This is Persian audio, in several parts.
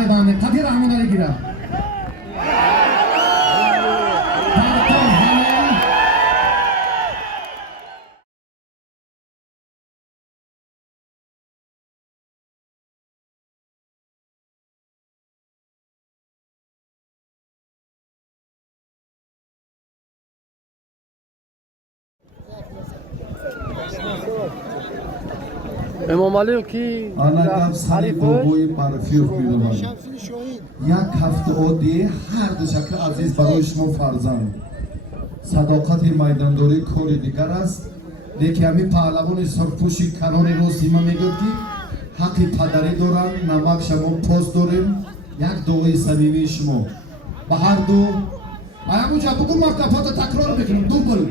پایبانده قدیر همون گیرم امام علی کی آنگاه سری گوی پرفیوم می‌دونم. یک هفته عادی هر دو شکل عزیز برای شما فرزند. صداقت میدانداری کاری دیگر است. لیکن همین پهلوان سرپوشی کنار روزی ما میگه که حقی پدری دارن، نمک شما پاس داریم. یک دعای صمیمی شما. به هر دو آیا مجا بگو مکافات تکرار بکنم دوبل.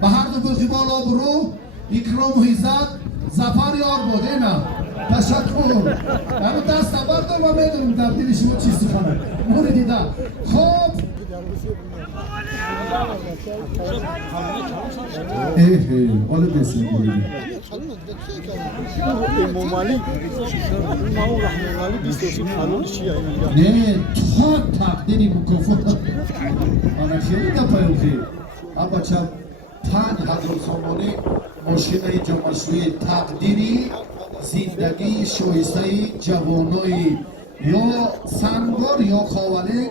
به هر دو بخیبال آبرو اکرام و عزت زفر یار بود اینا تشکر اما دست بردار و میدونم در دل شما چی سخنه مورد دیده خوب حالا بسیم بودیم امام علی نه تا تقدیری مکافات آنه خیلی دپایم خیلی اما چند پنج حضرت زمانی ماشین جمعشوی تقدیری زندگی شایسته جوانای یا سنگار یا خاولین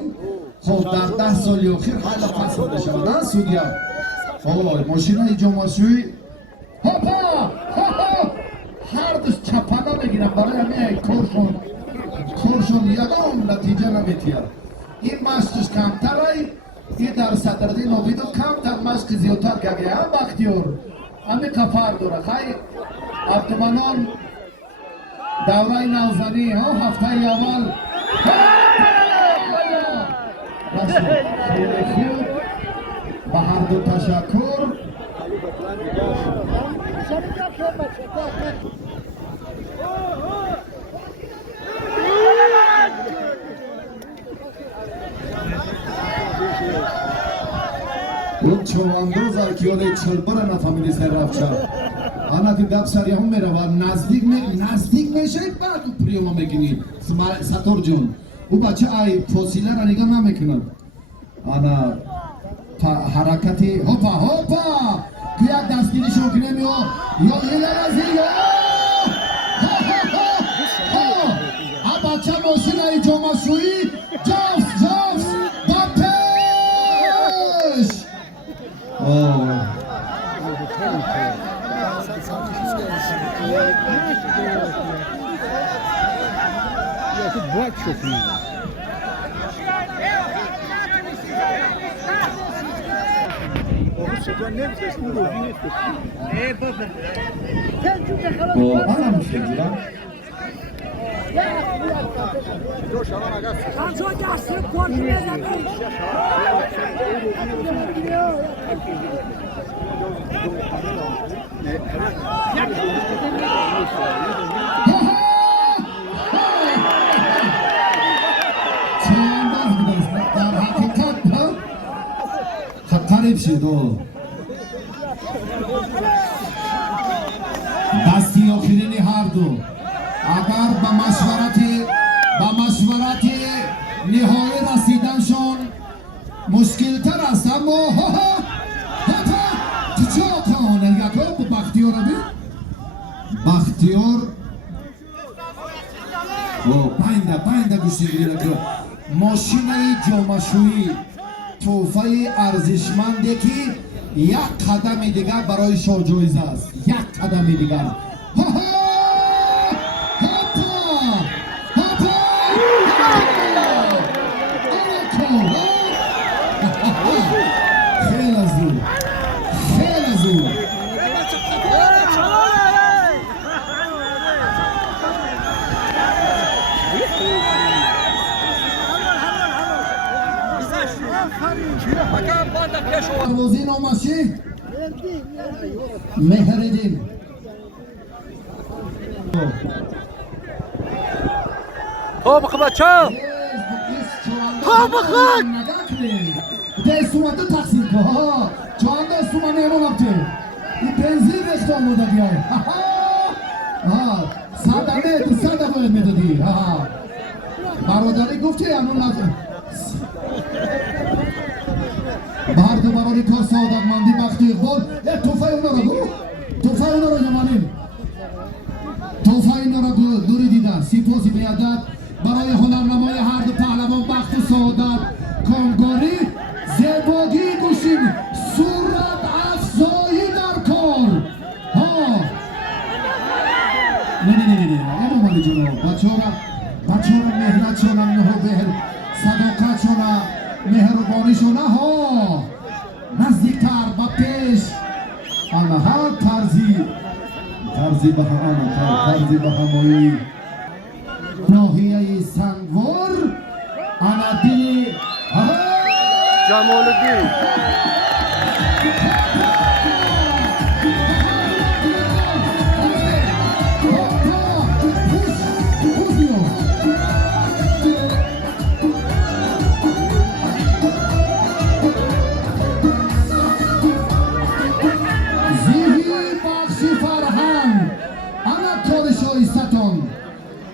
خب در 10 سال اخیر حال فصل بشوند سودیا ماشین جمعشوی هاپا هر دوست چپانا بگیرم برای همه کورشون یکم نتیجه نمیتید این مشتش کمتره این در صدرده نویدو کم در مشق زیادتر گگه هم بختیور همه کفر داره خیلی افتمانان دوره نوزنی هفته اول خیلی خوب به هر دو تشکر اون چواندوز ارکیاده چلبر نفهمیدی سر رفت آنا که دب سری هم میره و نزدیک میشه بعد او پریوما میکنی سطور جون او بچه ای فاصله را نگاه نمیکند آنا حرکتی هوپا که یک دستگیری شوکنه میو یا هیله رازی یا بچه ماشین جمعشویی جفت قریب شد دستی آخرینی هر دو اگر به مشورت نهایی رسیدنشان مشکل تر است اما چه آقاانه یکا به بختیار بی بختیار پاینده گوشتی که ماشین جامعشویی توفه ارزشمنده که یک قدم دیگر برای شاه جایزه است یک قدم دیگر خیلی زود پروازی نامشی مهردین خب بچه خب خب دستومانده تقسیم که چند دستومانده ایمان ابته این بنزین رشت آموده بیای صدمه تو صدمه باید میدادی گفتی همون لازم برد برای کار سعادتمندی بخت اقبال توفه اونا رو گو توفه اونا رو جمالیم توفه اینا رو دوری دیدن سپاسی بیادت برای هنرنمای هر دو پهلوان بخت و سعادت کامگاری زیباگی گوشیم صورت افزایی در کار ها نه امام جناب بچه ها مهنت شونا صداقت شونا مهربانی شونا ها نزدیکتر با پیش آنها ترزی به ترزی به همایی ناحیه سنگوار آنادی جمال الدین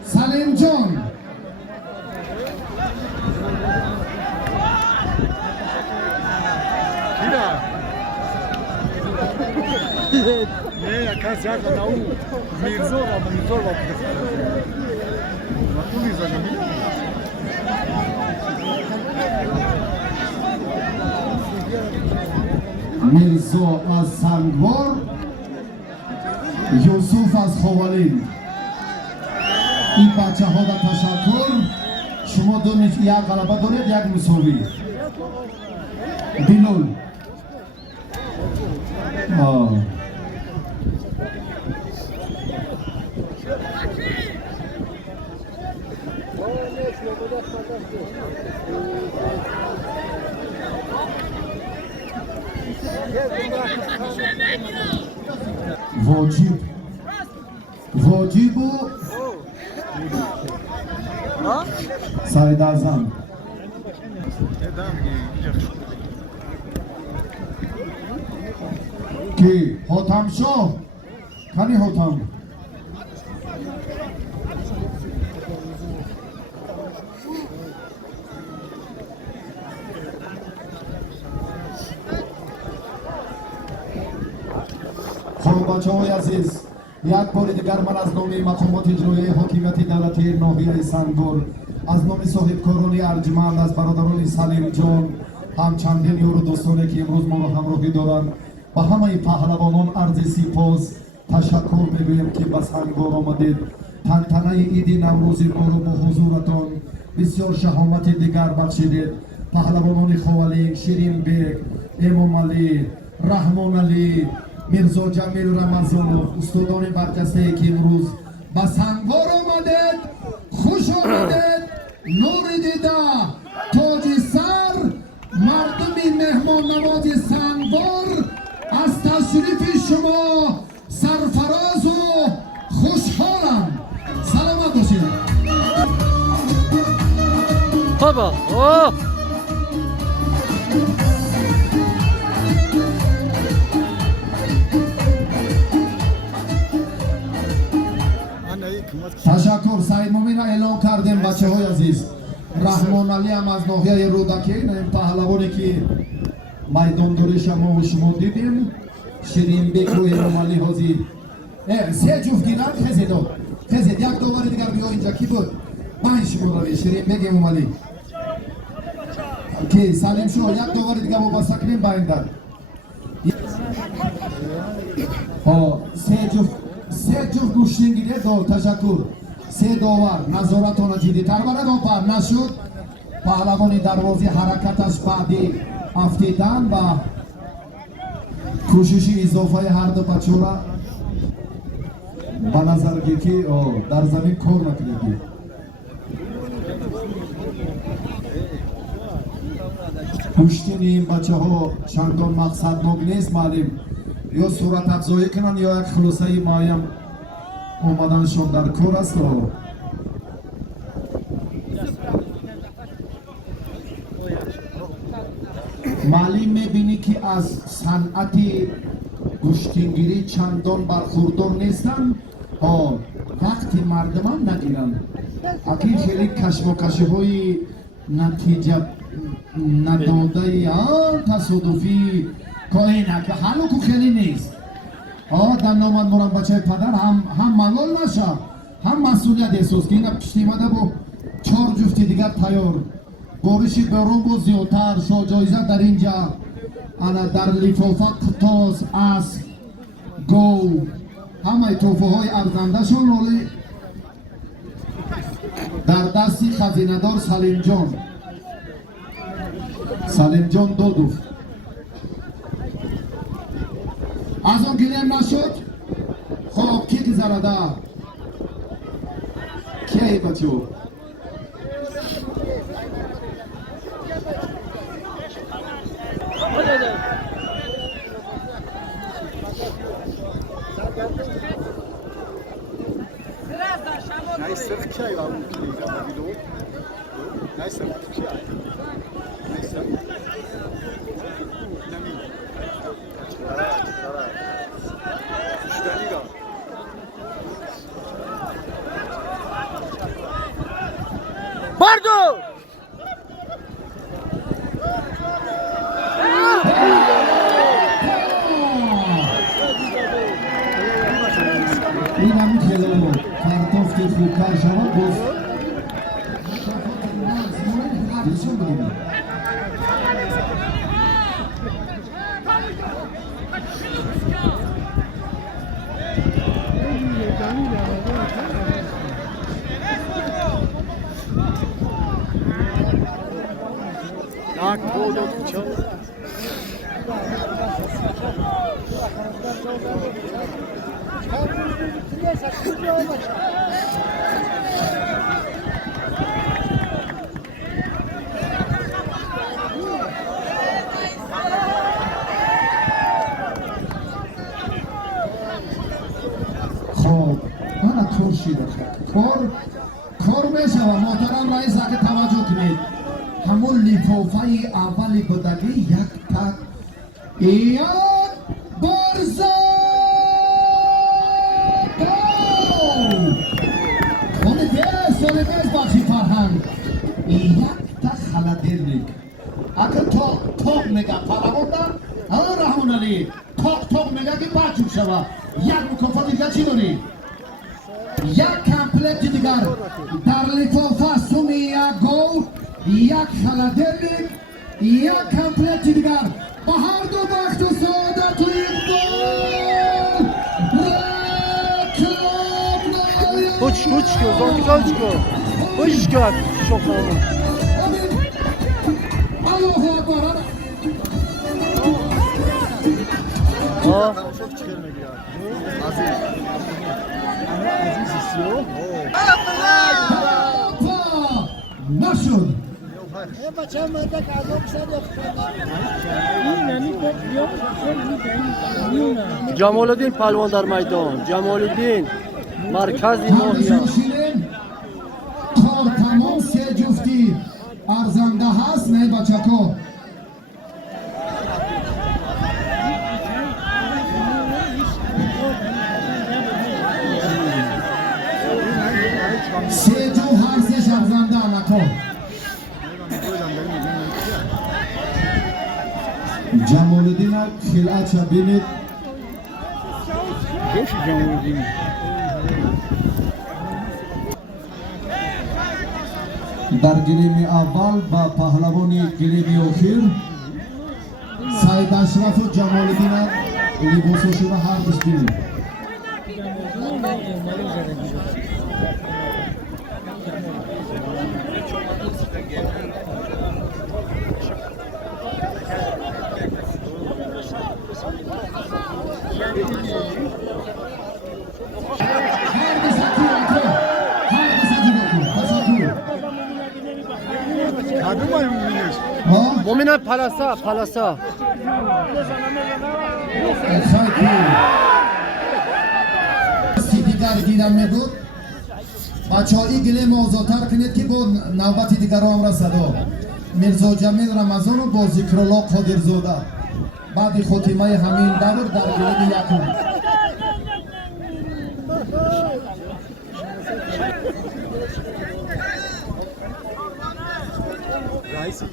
سلیم جان نه کسی هست نه او میرزا و میرزا از سنگوار یوسف از خوالین این بچه ها در تشکر شما دو یک غلبه دارید یک مساوی بلول واجب و سعید اعظم کی حاتم شاه کنی حاتم خب بچه های عزیز یک بار دیگر من از نام مقامات اجرایی حاکمیت دولتی ناحیه سنگور از نام صاحبکاران ارجمند از برادران سلیم جان هم چندین یارو دوستانی که امروز ما را همراهی دارند و همه پهلوانان عرض سپاس تشکر میگویم که به سنگور آمدید تنتنه عید نوروز ما رو با حضورتان بسیار شهامت دیگر بخشیدید پهلوانان خوالین شیرین بیگ امام علی رحمان علی میرزا جمیل رمضانوف استادان برجسته که امروز به سنگوار آمدید خوش آمدید نور دیده تاج سر مردم مهمان نواز سنگوار از تشریف شما سرفراز و خوشحالم سلامت باشید بابا تشکر سعید مومین را اعلام کردیم بچه های عزیز رحمان علی هم از ناحیه رودکی این پهلوانی که میدان داریش ما و شما دیدیم شیرین بیگ و امام علی حاضر سه جفت گیرن خزید یک داور دیگر بیا اینجا کی بود 5 شماره شیرین بیگ امام علی کی سلیم شو یک داور دیگر وابسته کنیم با این در سه جفت گوشتین گیره دو تشکر سه داور نظارتان جدی تر برد و پر نشد پهلوانی دروازی حرکتش بعدی افتیدن و کوشش اضافه هر دو بچه را به نظر که در زمین کار نکنید پشتین این بچه ها چندان مقصدناک نیست معلوم یا صورت افزایی کنن یا یک خلاصه معیم آمدنشان در کار است معلوم میبینی که از صنعت گوشتینگیری چندان برخوردار نیستن وقتی دقتی مردم هم نگیرن اگه خیلی کشمکشی های نتیجه نداده یا تصادفی کائنه که حالا که خیلی نیست در نامد مورم بچه پدر هم ملال نشه هم مسئولیت احساس که اینا پشتی مده با 4 جفتی دیگر تیار بارشی برون با زیادتر شا جایزه در اینجا انا در لیفافه قطاس اسب گو همه توفه های ارزنده شون ولی در دستی خزیندار سلیم جان دودوف از اون گلیم نشد خب کی گذرده کی بچه Neyse bir şey var bu kilide video. Neyse bir şey. Neyse. Demin. Çıkara. İşte liga. Bardo! این هم خیلی کارتوف که خوکر شما باز بیشون بگیرم Nak bodo çal. خب من کار شده کار میشوه محترم رئیس اگه توجه کنید همون لیفافه اولی بودگی یک تک یک برزا خونه دیره سالیمیز باشی فرهنگ یک تک خلدرنیک اگه تاق میگه فرهونده رحمان علی تاق میگه که بچوب شوه یک مکافات دیگر چی داری؟ یک کمپلت دیگر در لیفافه سومی یک گل یک خلدرنیک یک کمپلت دیگر با هر دو بخت و سعادت و یک گل Uçku, zontika uçku. Uçku, çok oldu. Allahu Ekber. Çok çıkarmak ya. Aziz. Ama Aziz istiyor. نشد جمال الدین پهلوان در میدان. جمال الدین مرکزی ماهیان. کار تمام 3 جفتی ارزنده هست نه بچکو سه جو هر سه ارزنده نکو جمال الدین خلعه چه بینید Beş Cemaldin. در گلیم اول با پهلوانی گلیم آخر سعید اشرف و جمال الدین لباساشون رو هر داشتیم Kadın mı biniyorsun? مومنان پلاسا دیگر گیرم میگود بچه ها این گله موضوعتر کنید که با نوبت دیگر هم رسد مرزا جمیل رمضان و با ذکرالله قادرزاده بعد خاتمه همین دور در گله یکم رئیسی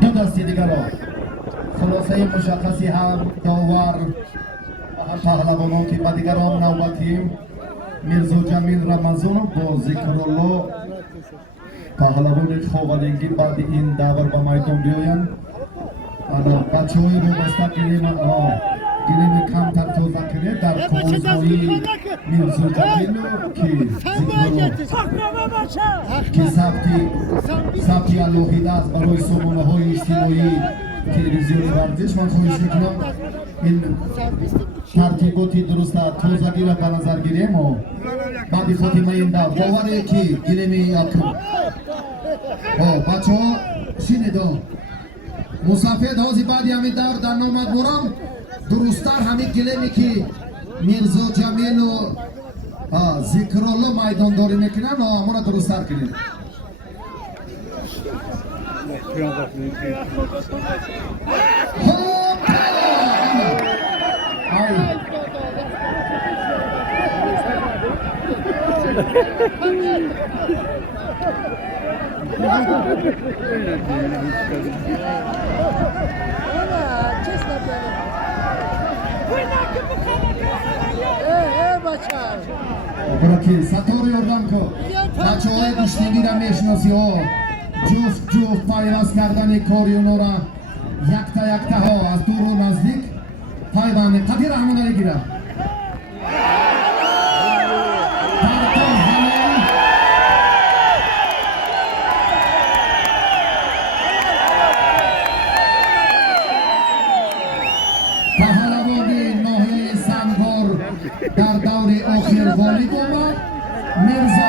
دو دستی دیگر را خلاصه مشخصی هم داور و هم پهلوانان که با دیگران نوبتیم میرزا جمیل رمضان با ذکرالله پهلوان خوانندگی بعد این داور به میدان بیایند. بچه های رو بسته گلیم کمتر تازه کنه در کمانزایی میرزا جمیل که ذکرالله که ثبتی الوهیده است برای سامانه های اجتماعی تلویزیون ورزش. من خواهش میکنم این ترتیباتی درست تازگی را به نظر گیریم و بعد فاطمه این دور باوره که گیریم یکم بچه ها شنیدو مسافر هازی بعدی همین دور در نامد برام درستتر همین گلیمی که میرزا جمیل و ذکرالله میدان داری میکنن همون درستتر کنید. برای ستاره یاردم که بچه های گشتگی را میشناسی ها جفت پیوست کردن کاریونو را یکتا ها از دور و نزدیک پیوند قدیر همون را گیره پهلوانی ناحیه سنگار در دور آخر والد آمد میرزا